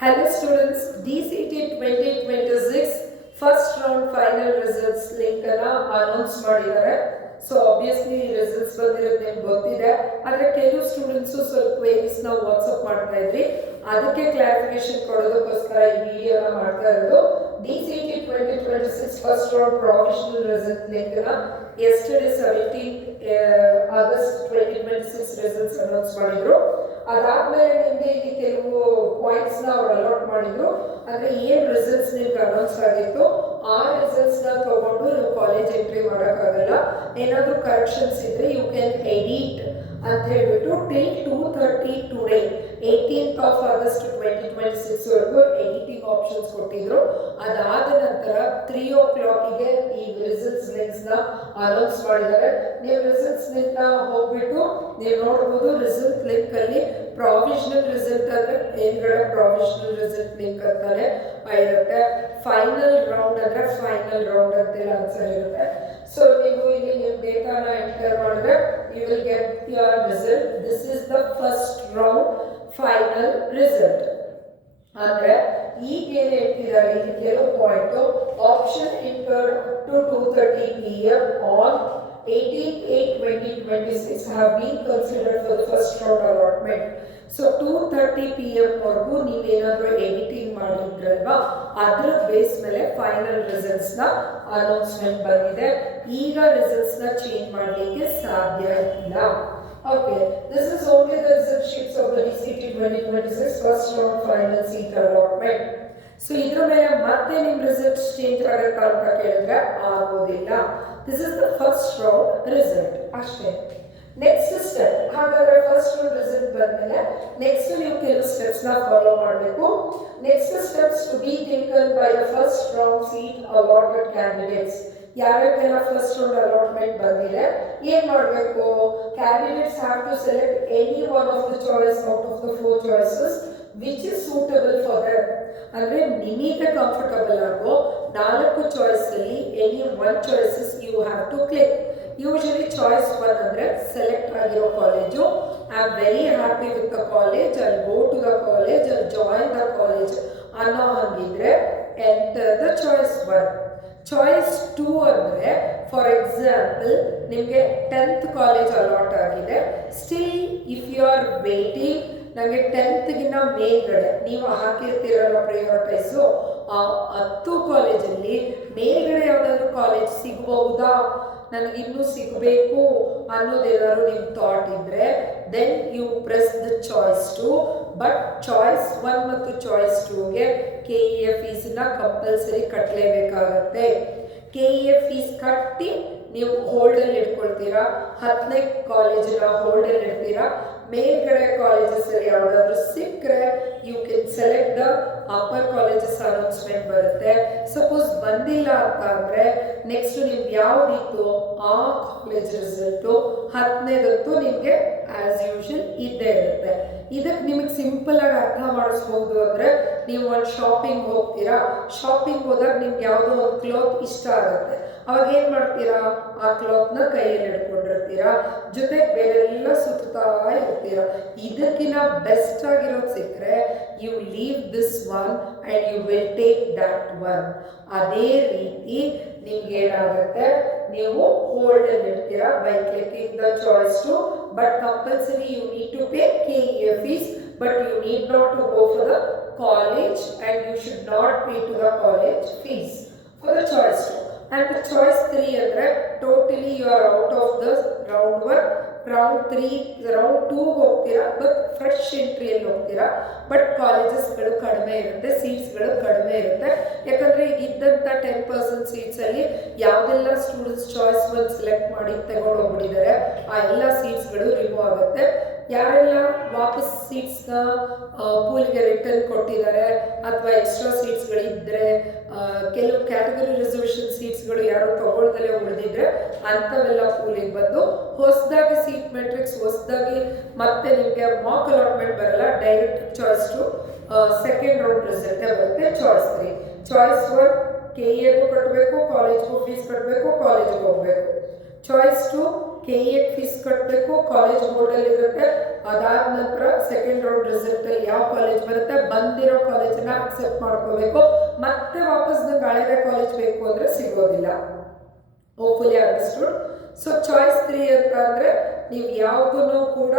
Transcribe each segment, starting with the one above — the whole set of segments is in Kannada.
Hello students, DCT 2026 first round final results link ಅನ್ನ ಅನೌನ್ಸ್ ಮಾಡಿದ್ದಾರೆ. ಸೊ ಆಬ್ವಿಯಸ್ಲಿ ರಿಸಲ್ಟ್ಸ್ ಬಂದಿರೋದು ನಿಮ್ಗೆ ಗೊತ್ತಿದೆ. ಆದರೆ ಕೆಲವು ಸ್ಟೂಡೆಂಟ್ಸು ಸ್ವಲ್ಪ ಕ್ವೇರೀಸ್ ನ ವಾಟ್ಸಪ್ ಮಾಡ್ತಾ ಇದ್ರಿ, ಅದಕ್ಕೆ ಕ್ಲಾರಿಫಿಕೇಶನ್ ಕೊಡೋದಕ್ಕೋಸ್ಕರ ಈ ವಿಡಿಯೋನ ಮಾಡ್ತಾ ಇರೋದು. DCT 2026 first round provisional result link ನ yesterday 17 ಆಗಸ್ಟ್ 2026 ರಿಸಲ್ಟ್ಸ್ ಅನೌನ್ಸ್ ಮಾಡಿದ್ರು. ಅದಾದ್ಮೇಲೆ ನಿಮಗೆ ಇಲ್ಲಿ ಕೆಲವು ಪಾಯಿಂಟ್ಸ್ ನ ಅವ್ರು ಅಲಾಟ್ ಮಾಡಿದ್ರು. ಅಂದ್ರೆ ಏನ್ ರಿಸಲ್ಟ್ಸ್ ನಿಮ್ಗೆ ಅನೌನ್ಸ್ ಆಗಿತ್ತು ಆ ರಿಸಲ್ಟ್ಸ್ ನ ತಗೊಂಡು ನೀವು ಕಾಲೇಜ್ ಎಂಟ್ರಿ ಮಾಡೋಕ್ಕಾಗಲ್ಲ. ಏನಾದರೂ ಕರೆಕ್ಷನ್ಸ್ ಇದ್ರೆ ಯು ಕ್ಯಾನ್ ಎಡಿಟ್ ಅಂತ ಹೇಳ್ಬಿಟ್ಟು till 2:30 today 18th of August 2026 ವರೆಗೂ ಎಡಿಟಿಂಗ್ ಆಪ್ಷನ್ಸ್ ಕೊಟ್ಟಿದ್ರು. ಅದಾದ ನಂತರ 3 o'clock ಗೆ ಈ ರಿಸಲ್ಟ್ಸ್ ಲಿಂಕ್ಸ್ ನ ಅನೌನ್ಸ್ ಮಾಡಿದ್ದಾರೆ. ನೀವು ರಿಸಲ್ಟ್ಸ್ ಲಿಂಕ್ ನ ಹೋಗ್ಬಿಟ್ಟು ನೀವು ನೋಡಬಹುದು. ರಿಸಲ್ಟ್ ಲಿಂಕ್ ಅಲ್ಲಿ ಪ್ರಾವಿಷನಲ್ ರಿಸಲ್ಟ್ ಅಂದ್ರೆ ಏನ್ಗಡೆ ಪ್ರಾವಿಷನಲ್ ರಿಸಲ್ಟ್ ಲಿಂಕ್ ಅಂತಾನೆ ಇರುತ್ತೆ. ಫೈನಲ್ ರೌಂಡ್ ಅಂದ್ರೆ ಫೈನಲ್ ರೌಂಡ್ ಅಂತೆಲ್ಲ ಆನ್ಸರ್ ಇರುತ್ತೆ. ಸೊ ನೀವು ಇಲ್ಲಿ ನಿಮ್ಮ ಡೇಟಾನ ಎಂಟರ್ ಮಾಡಿದ್ರೆ you will get your result. This is the first round final result. ಅಂದ್ರೆ ಈಗ ಏನ್ ಹೇಳ್ತಿದ್ದಾರೆ ಇಲ್ಲಿ ಕೆಲವು point. Option entered to 2:30 PM on 18/8/2026 have been considered for the first round allotment. So 2:30 PM ವರೆಗೂ ನೀವೇನಾದ್ರೂ ಎಡಿಟಿಂಗ್ ಮಾಡಿದ್ರಲ್ವಾ, ಅದ್ರ ಬೇಸ್ ಮೇಲೆ ಫೈನಲ್ ರಿಸಲ್ಟ್ಸ್ ನ ಅನೌನ್ಸ್ಮೆಂಟ್ ಬಂದಿದೆ. ಈಗ ರಿಸಲ್ಟ್ಸ್ ನ ಚೇಂಜ್ ಮಾಡಲಿಕ್ಕೆ ಸಾಧ್ಯ ಇಲ್ಲ. Okay, this is only the result sheets of the DCT 2026 first round final seat allotment. So ಇದ್ರ ಮೇಲೆ ಮತ್ತೆ ನಿಮ್ ರಿಸಲ್ಟ್ಸ್ ಚೇಂಜ್ ಆಗುತ್ತಾ ಅಂತ ಕೇಳಿದ್ರೆ ಆಗೋದಿಲ್ಲ. This is the first round result ಅಷ್ಟೇ. ನೆಕ್ಸ್ಟ್ ಸ್ಟೆಪ್, ಹಾಗಾದ್ರೆ ಫಸ್ಟ್ ರೌಂಡ್ ರಿಸಲ್ಟ್ ಬಂದ್ಮೇಲೆ ನೆಕ್ಸ್ಟ್ ನೀವು ಕೆಲವು ಸ್ಟೆಪ್ಸ್ ನ ಫಾಲೋ ಮಾಡಬೇಕು. Next steps to be taken by the first round seat allotted candidates. ಯಾರ್ಯಾರಿಗೆಲ್ಲ ಫಸ್ಟ್ ರೌಂಡ್ ಅಲಾಟ್ಮೆಂಟ್ ಬಂದಿದೆ ಏನ್ ಮಾಡಬೇಕು? Candidates have to select any one of the choice out of the 4 choices which is suitable for them. ಅಂದ್ರೆ ನಿಮಗೆ ಕಂಫರ್ಟಬಲ್ ಆಗೋ 4 ಚಾಯ್ಸ್ ಅಲ್ಲಿ any 1 choices you have to click. Usually choice 1 ಅಂದ್ರೆ ಸೆಲೆಕ್ಟ್ ಆಗಿರೋ college. I am very happy with the college, I go to the college, I join the college ಅನ್ನೋ ಹಂಗಿದ್ರೆ ಎಂಟರ್ ದ ಚಾಯ್ಸ್ 1. ಚಾಯ್ಸ್ 2 ಅಂದರೆ ಫಾರ್ ಎಕ್ಸಾಂಪಲ್ ನಿಮಗೆ 10th ಕಾಲೇಜ್ ಅಲಾಟ್ ಆಗಿದೆ. Still if you are waiting, ನನಗೆ 10th ಮೇಲ್ಗಡೆ ನೀವು ಹಾಕಿರ್ತೀರಲ್ಲ ಪ್ರಯಾರಿಟೈಸು, ಆ 10 ಕಾಲೇಜಲ್ಲಿ ಮೇಲ್ಗಡೆ ಯಾವುದಾದ್ರೂ ಕಾಲೇಜ್ ಸಿಗಬಹುದಾ, ನನಗಿನ್ನೂ ಸಿಗಬೇಕು ಅನ್ನೋದೇನಾದ್ರು ನಿಮ್ಮ ಥಾಟ್ ಇದ್ದರೆ then you press the choice 2. But choice 1 ಮತ್ತು ಚಾಯ್ಸ್ 2ಗೆ KEA ಫೀಸನ್ನ ಕಂಪಲ್ಸರಿ ಕಟ್ಟಲೇಬೇಕಾಗತ್ತೆ. KEA ಫೀಸ್ ಕಟ್ಟಿ ನೀವು ಹೋಲ್ಡಲ್ಲಿ ಇಟ್ಕೊಳ್ತೀರಾ. 10ನೇ ಕಾಲೇಜನ್ನ ಹೋಲ್ಡಲ್ಲಿ ಇಡ್ತೀರಾ. ಮೇಲ್ಗಡೆ ಕಾಲೇಜಸ್ ಅಲ್ಲಿ ಯಾವುದಾದ್ರೂ ಸಿಕ್ಕರೆ you can select the upper colleges announcement ಬರುತ್ತೆ. ಸಪೋಸ್ ಬಂದಿಲ್ಲ ಅಂತ ಅಂದರೆ ನೆಕ್ಸ್ಟ್ ನಿಮ್ಗೆ ಯಾವುದಿತ್ತು ಆ ಕಾಲೇಜ್ ರಿಸಲ್ಟು 10ನೇದಂತೂ ನಿಮಗೆ ಆಸ್ ಯೂಶುವಲ್ ಇದ್ದೇ ಇರುತ್ತೆ. ಇದಕ್ಕೆ ನಿಮಗೆ ಸಿಂಪಲ್ ಆಗಿ ಅರ್ಥ ಮಾಡಿಸ್ಬೋದು ಅಂದರೆ ನೀವು ಒಂದು ಶಾಪಿಂಗ್ ಹೋಗ್ತೀರಾ. ಶಾಪಿಂಗ್ ಹೋದಾಗ ನಿಮ್ಗೆ ಯಾವುದೋ ಒಂದು ಕ್ಲಾತ್ ಇಷ್ಟ ಆಗುತ್ತೆ. ಅವಾಗ ಏನು ಮಾಡ್ತೀರಾ? ಆ ಕ್ಲಾತ್ನ ಕೈಯಲ್ಲಿ ಹಿಡ್ಕೊಂಡಿರ್ತೀರಾ, ಜೊತೆಗೆ ಬೇರೆಲ್ಲ ಸುತ್ತಾ ಇರ್ತೀರಾ. ಇದಕ್ಕಿಂತ ಬೆಸ್ಟ್ ಆಗಿರೋದು ಸಿಕ್ಕರೆ you leave this one and you will take that one. ಅದೇ ರೀತಿ ನಿಮ್ಗೆ ಏನಾಗುತ್ತೆ, ನೀವು ಹೋಲ್ಡಲ್ಲಿ ಇರ್ತೀರಾ by clicking the choice 2. But compulsory you need to pay KEA fees, but you need not to go for the college and you should not pay to the college fees for the choice 2. And the choice 3 ಅಂದರೆ totally you are out of the round 1. Round 3 round 2 ಹೋಗ್ತೀರಾ, ಬಟ್ ಫ್ರೆಶ್ ಎಂಟ್ರಿಯಲ್ಲಿ ಹೋಗ್ತೀರಾ. ಬಟ್ ಕಾಲೇಜಸ್ಗಳು ಕಡಿಮೆ ಇರುತ್ತೆ, ಸೀಟ್ಸ್ಗಳು ಕಡಿಮೆ ಇರುತ್ತೆ. ಯಾಕಂದರೆ ಈಗ ಇದ್ದಂಥ 10% ಸೀಟ್ಸಲ್ಲಿ ಯಾವುದೆಲ್ಲ ಸ್ಟೂಡೆಂಟ್ಸ್ ಚಾಯ್ಸ್ 1 ಸೆಲೆಕ್ಟ್ ಮಾಡಿ ತಗೊಂಡು ಹೋಗ್ಬಿಟ್ಟಿದ್ದಾರೆ ಆ ಎಲ್ಲ ಸೀಟ್ಸ್ಗಳು ರಿಮೂವ್ ಆಗುತ್ತೆ. ಯಾರೆಲ್ಲ ವಾಪಸ್ ಸೀಟ್ಸ್ನ ಪೂಲ್ಗೆ ರಿಟರ್ನ್ ಕೊಟ್ಟಿದ್ದಾರೆ ಅಥವಾ ಎಕ್ಸ್ಟ್ರಾ ಸೀಟ್ಸ್ಗಳಿದ್ದರೆ, ಕೆಲವು ಕ್ಯಾಟಗರಿ ರಿಸರ್ವೇಷನ್ ಸೀಟ್ಸ್ಗಳು ಯಾರು ತಗೊಳ್ದಲ್ಲೇ ಉಳಿದಿದ್ರೆ ಅಂಥವೆಲ್ಲ ಪೂಲಿಗೆ ಬಂದು ಹೊಸದಾಗಿ ಸೀಟ್ ಮೆಟ್ರಿಕ್ಸ್ ಹೊಸದಾಗಿ ಮತ್ತೆ ನಿಮಗೆ ಮಾಕ್ ಅಲಾಟ್ಮೆಂಟ್ ಬರಲ್ಲ, ಡೈರೆಕ್ಟ್ ಚಾಯ್ಸ್ 2 ಸೆಕೆಂಡ್ ರೌಂಡ್ ರಿಸಲ್ಟೇ ಬರುತ್ತೆ. ಚಾಯ್ಸ್ 3 ಚಾಯ್ಸ್ 1 KEAಗೂ ಕಟ್ಟಬೇಕು, ಕಾಲೇಜ್ಗೂ ಫೀಸ್ ಕಟ್ಟಬೇಕು, ಕಾಲೇಜಿಗೆ ಹೋಗಬೇಕು. ಚಾಯ್ಸ್ 2 ಕೆ ಎ ಫೀಸ್ ಕಟ್ಟಬೇಕು, ಕಾಲೇಜ್ ಬೋರ್ಡಲ್ಲಿ ಇರುತ್ತೆ. ಅದಾದ ನಂತರ ಸೆಕೆಂಡ್ ರೌಂಡ್ ರಿಸಲ್ಟಲ್ಲಿ ಯಾವ ಕಾಲೇಜ್ ಬರುತ್ತೆ, ಬಂದಿರೋ ಕಾಲೇಜನ್ನ ಅಕ್ಸೆಪ್ಟ್ ಮಾಡ್ಕೋಬೇಕು. ಮತ್ತೆ ವಾಪಸ್ ನಂಗೆ ಹಳೆಯ ಕಾಲೇಜ್ ಬೇಕು ಅಂದರೆ ಸಿಗೋದಿಲ್ಲ. Hopefully understood. ಸೊ ಚಾಯ್ಸ್ 3 ಅಂತ ಅಂದರೆ ನೀವು ಯಾವುದನ್ನು ಕೂಡ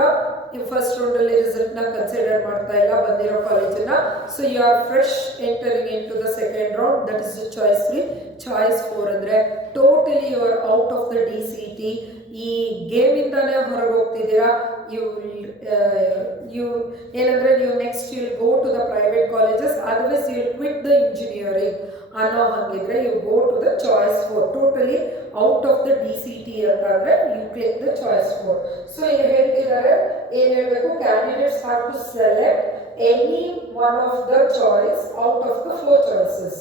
ನೀವು ಫಸ್ಟ್ ರೌಂಡಲ್ಲಿ ರಿಸಲ್ಟ್ನ ಕನ್ಸಿಡರ್ ಮಾಡ್ತಾ ಇಲ್ಲ, ಬಂದಿರೋ ಕಾಲೇಜನ್ನ. So you are fresh entering into the second round, that is the choice 3. Choice 4 ಅಂದರೆ totally you are out of the DCT. ಈ ಗೇಮಿಂದಾನೇ ಹೊರಗೆ ಹೋಗ್ತಿದ್ದೀರಾ. ಯು ಏನಂದರೆ ನೀವು next you will go to the private colleges, otherwise you will quit the engineering ಅನ್ನೋ ಹಾಗಿದ್ರೆ you go to the choice 4. Totally out of the DCT ಅಂತ ಅಂದರೆ you click the choice 4. So ಈಗ ಹೇಳ್ತಿದ್ದಾರೆ, ಏನು ಹೇಳಬೇಕು, candidates have to select any one of the choice out of the 4 choices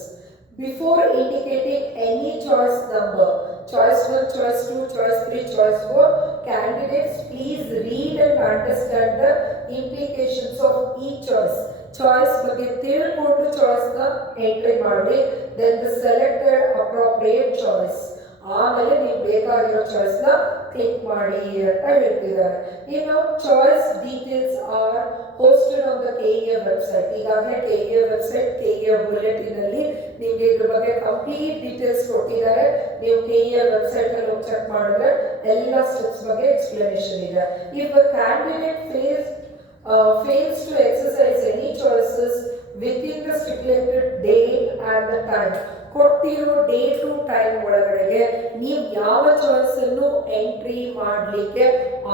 before indicating any choice number. Choice 1, choice 2, choice 3, choice 4. Candidates, please read and understand the implications of each choice. Choice ಬಗ್ಗೆ ತಿಳ್ಕೊಂಡು ಚಾಯ್ಸ್ನ ಎಂಟ್ರಿ ಮಾಡಿ, then the selected appropriate choice. ಆಮೇಲೆ ನೀವು ಬೇಕಾಗಿರೋ ಚಾಯ್ಸ್ನ ಕ್ಲಿಕ್ ಮಾಡಿ ಅಂತ ಹೇಳ್ತಿದ್ದಾರೆ. ಇನ್ನು choice details R hosted on the KEA website. ಈಗಾಗಲೇ KEA ವೆಬ್ಸೈಟ್, KEA ಬುಲೆಟಿನಲ್ಲಿ ನಿಮಗೆ ಇದ್ರ ಬಗ್ಗೆ ಕಂಪ್ಲೀಟ್ ಡೀಟೇಲ್ಸ್ ಕೊಟ್ಟಿದ್ದಾರೆ. ನೀವು KEA ವೆಬ್ಸೈಟಲ್ಲಿ ಹೋಗಿ ಚೆಕ್ ಮಾಡಿದ್ರೆ ಎಲ್ಲ ಸ್ಟೆಪ್ಸ್ ಬಗ್ಗೆ ಎಕ್ಸ್ಪ್ಲನೇಷನ್ ಇದೆ. If a candidate fails to exercise any choices within the stipulated date and the time, ಕೊಟ್ಟಿರೋ ಡೇಟ್ ಟು ಟೈಮ್ ಒಳಗಡೆಗೆ ನೀವು ಯಾವ ಚಾಯ್ಸನ್ನು ಎಂಟ್ರಿ ಮಾಡಲಿಕ್ಕೆ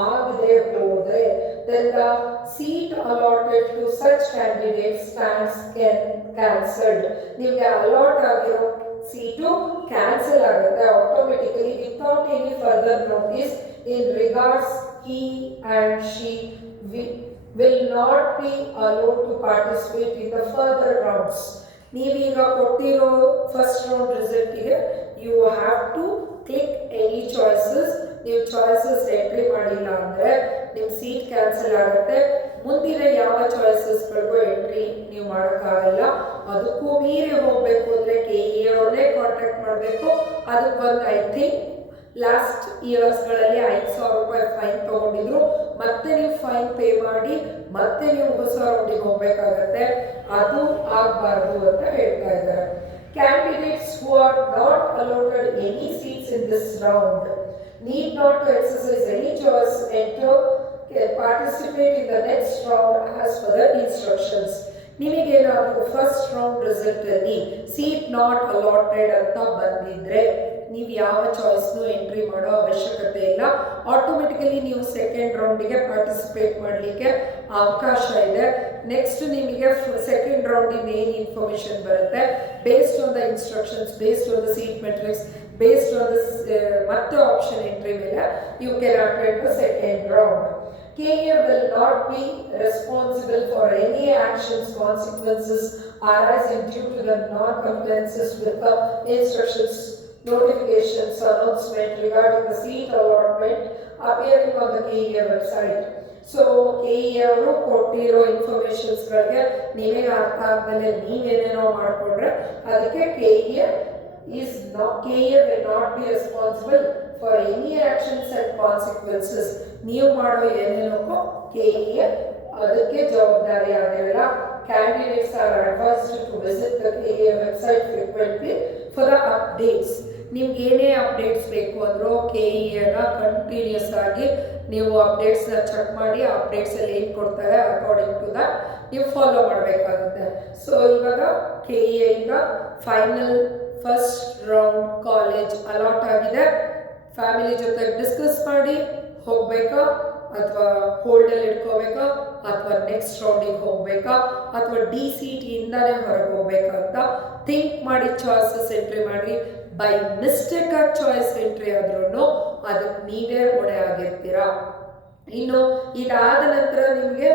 ಆಗದೆ ಹೋದರೆ, then the seat allotted to such candidates stands cancelled. ನಿಮಗೆ ಅಲಾಟ್ ಆಗಿರೋ ಸೀಟು ಕ್ಯಾನ್ಸಲ್ ಆಗುತ್ತೆ automatically without any further notice. In regards he and she will not be allowed to participate in the further rounds. ನೀವೀಗ ಕೊಟ್ಟಿರೋ ಫಸ್ಟ್ ರೌಂಡ್ ರಿಸಲ್ಟಿಗೆ you have to click any choices. ನೀವು ಚಾಯ್ಸಸ್ ಎಂಟ್ರಿ ಮಾಡಿಲ್ಲ ಅಂದರೆ ನಿಮ್ಮ ಸೀಟ್ ಕ್ಯಾನ್ಸಲ್ ಆಗುತ್ತೆ. ಮುಂದಿನ ಯಾವ ಚಾಯ್ಸಸ್ಗಳಿಗೂ ಎಂಟ್ರಿ ನೀವು ಮಾಡೋಕ್ಕಾಗಲ್ಲ. ಅದಕ್ಕೂ ಮೀರಿ ಹೋಗಬೇಕು ಅಂದರೆ KEA ಅವ್ರನ್ನೇ ಕಾಂಟ್ಯಾಕ್ಟ್ ಮಾಡಬೇಕು. ಅದಕ್ಕೆ ಬಂದು ಐ ಥಿಂಕ್ ಲಾಸ್ಟ್ ಇಯರ್ಸ್ಗಳಲ್ಲಿ 5,000 ರೂಪಾಯಿ ಫೈನ್ ತೊಗೊಂಡಿದ್ರು. ಮತ್ತೆ ನೀವು ಫೈನ್ ಪೇ ಮಾಡಿ ಮತ್ತೆ ನೀವು ಹೊಸ ರೌಂಡಿಗೆ ಹೋಗಬೇಕಾಗತ್ತೆ. ಅದು ಆಗಬಾರ್ದು ಅಂತ ಹೇಳ್ತಾ ಇದ್ದಾರೆ. Candidates who are not allotted any seats in this round need not to exercise any choice and to participate in the next round as per the instructions. ನಿಮಗೇನಾದರೂ ಫಸ್ಟ್ ರೌಂಡ್ ರಿಸಲ್ಟಲ್ಲಿ ಸೀಟ್ ನಾಟ್ ಅಲಾಟೆಡ್ ಅಂತ ಬಂದಿದ್ರೆ ನೀವು ಯಾವ ಚಾಯ್ಸ್ನು ಎಂಟ್ರಿ ಮಾಡೋ ಅವಶ್ಯಕತೆ ಇಲ್ಲ. ಆಟೋಮೆಟಿಕಲಿ ನೀವು ಸೆಕೆಂಡ್ ರೌಂಡಿಗೆ ಪಾರ್ಟಿಸಿಪೇಟ್ ಮಾಡಲಿಕ್ಕೆ ಅವಕಾಶ ಇದೆ. ನೆಕ್ಸ್ಟ್ ನಿಮಗೆ ಸೆಕೆಂಡ್ ರೌಂಡಿನ ಏನು ಇನ್ಫಾರ್ಮೇಷನ್ ಬರುತ್ತೆ, based on the instructions, based on the seat matrix, based on this ಮತ್ತೆ ಆಪ್ಷನ್ ಎಂಟ್ರಿ ಮೇಲೆ you can attend the second round. KEA will not be responsible for any actions, consequences arising due to the non-compliances with the instructions, notifications, announcement regarding the seat allotment appearing on the KEA website. So KEA ಅವರು ಕೊಟ್ಟಿರೋ ಇನ್ಫಾರ್ಮೇಷನ್ಸ್ಗಳಿಗೆ ನಿಮಗೆ ಅರ್ಥ ಆದಮೇಲೆ ನೀವೇನೇನೋ ಮಾಡಿಕೊಂಡ್ರೆ ಅದಕ್ಕೆ KEA will not be responsible for any actions and consequences. ನೀವು ಮಾಡೋ ಏನೇನಕ್ಕೂ KEA ಅದಕ್ಕೆ ಜವಾಬ್ದಾರಿ ಆಗಿರಲ್ಲ. Candidates are advised to visit the KEA website frequently for the updates. ನಿಮ್ಗೆ ಏನೇ ಅಪ್ಡೇಟ್ಸ್ ಬೇಕು ಅಂದರೂ KEAನ ಕಂಟಿನ್ಯೂಸ್ ಆಗಿ ನೀವು ಅಪ್ಡೇಟ್ಸ್ನ ಚೆಕ್ ಮಾಡಿ ಅಪ್ಡೇಟ್ಸಲ್ಲಿ ಏನು ಕೊಡ್ತಾರೆ ಅಕಾರ್ಡಿಂಗ್ ಟು ದ ನೀವು ಫಾಲೋ ಮಾಡಬೇಕಾಗುತ್ತೆ. ಸೊ ಇವಾಗ KEA ಇಂದ final first round college allot ಆಗಿದೆ. ಫ್ಯಾಮಿಲಿ ಜೊತೆ ಡಿಸ್ಕಸ್ ಮಾಡಿ ಹೋಗಬೇಕಾ ಅಥವಾ ಹೋಲ್ಡಲ್ಲಿ ಇಟ್ಕೋಬೇಕಾ ಅಥವಾ ನೆಕ್ಸ್ಟ್ ರೌಂಡಿಗೆ ಹೋಗಬೇಕಾ ಅಥವಾ DCTಯಿಂದನೇ ಹೊರಗೆ ಹೋಗ್ಬೇಕಾ ಅಂತ ಥಿಂಕ್ ಮಾಡಿ ಚಾಯ್ಸಸ್ ಎಂಟ್ರಿ ಮಾಡಿ. ಬೈ ಮಿಸ್ಟೇಕ್ ಆಗಿ ಚಾಯ್ಸ್ ಎಂಟ್ರಿ ಆದ್ರೂ ಅದಕ್ಕೆ ನೀವೇ ಹೊಣೆ ಆಗಿರ್ತೀರಾ. ಇನ್ನು ಇದಾದ ನಂತರ ನಿಮಗೆ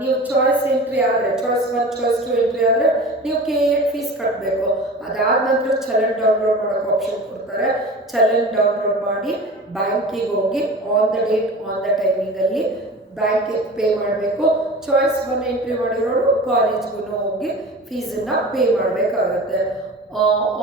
ನೀವು ಚಾಯ್ಸ್ ಎಂಟ್ರಿ ಆದರೆ ಚಾಯ್ಸ್ 1 ಚಾಯ್ಸ್ 2 ಎಂಟ್ರಿ ಆದರೆ ನೀವು KEA ಫೀಸ್ ಕಟ್ಟಬೇಕು. ಅದಾದ ನಂತರ ಚಲನ್ ಡೌನ್ಲೋಡ್ ಮಾಡೋಕ್ಕೆ ಆಪ್ಷನ್ ಕೊಡ್ತಾರೆ. ಚಲನ್ ಡೌನ್ಲೋಡ್ ಮಾಡಿ ಬ್ಯಾಂಕಿಗೆ ಹೋಗಿ on the date on the ಟೈಮಿಂಗಲ್ಲಿ ಬ್ಯಾಂಕಿಗೆ ಪೇ ಮಾಡಬೇಕು. ಚಾಯ್ಸ್ 1 ಎಂಟ್ರಿ ಮಾಡಿರೋರು ಕಾಲೇಜ್ಗೂ ಹೋಗಿ ಫೀಸನ್ನು ಪೇ ಮಾಡಬೇಕಾಗತ್ತೆ.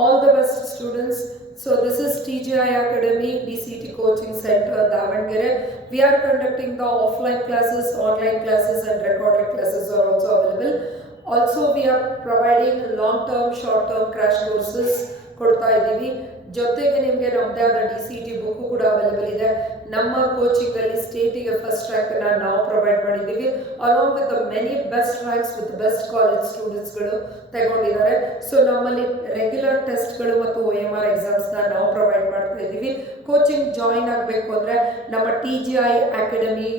All the best students. So this is TGI Academy DCT Coaching Center, Davangere. We are conducting the offline classes, online classes and recorded classes are also available. Also we are providing long-term, short-term crash courses ಕೊಡ್ತಾ ಇದ್ದೀವಿ. ಜೊತೆಗೆ ನಿಮಗೆ ನಮ್ಮದೇ ಆದ DCT ಬುಕ್ ಕೂಡ ಅವೈಲೇಬಲ್ ಇದೆ. ನಮ್ಮ ಕೋಚಿಂಗಲ್ಲಿ ಸ್ಟೇಟಿಗೆ ಫಸ್ಟ್ ರ್ಯಾಂಕನ್ನು ನಾವು ಪ್ರೊವೈಡ್ ಮಾಡಿದ್ದೀವಿ. Along with many best ranks with best college ಸ್ಟೂಡೆಂಟ್ಸ್ಗಳು ತಗೊಂಡಿದ್ದಾರೆ. ಸೊ ನಮ್ಮಲ್ಲಿ ರೆಗ್ಯುಲರ್ ಟೆಸ್ಟ್ಗಳು ಮತ್ತು OMR ಎಕ್ಸಾಮ್ಸ್ನ ನಾವು ಪ್ರೊವೈಡ್ ಮಾಡ್ತಾ ಇದ್ದೀವಿ. ಕೋಚಿಂಗ್ ಜಾಯಿನ್ ಆಗಬೇಕು ಅಂದರೆ ನಮ್ಮ TGI Academy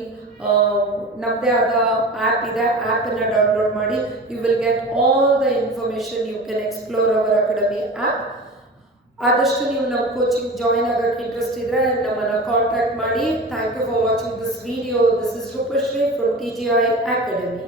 ನಮ್ಮದೇ ಆದ ಆ್ಯಪ್ ಇದೆ. ಆ್ಯಪನ್ನು ಡೌನ್ಲೋಡ್ ಮಾಡಿ you will get all the information. You can explore our academy app. ಆದಷ್ಟು ನೀವು ನಮ್ಮ ಕೋಚಿಂಗ್ ಜಾಯಿನ್ ಆಗೋಕ್ಕೆ ಇಂಟ್ರೆಸ್ಟ್ ಇದ್ದರೆ ನಮ್ಮನ್ನು ಕಾಂಟ್ಯಾಕ್ಟ್ ಮಾಡಿ. Thank you for watching this video. This is Roopashree from TGI Academy.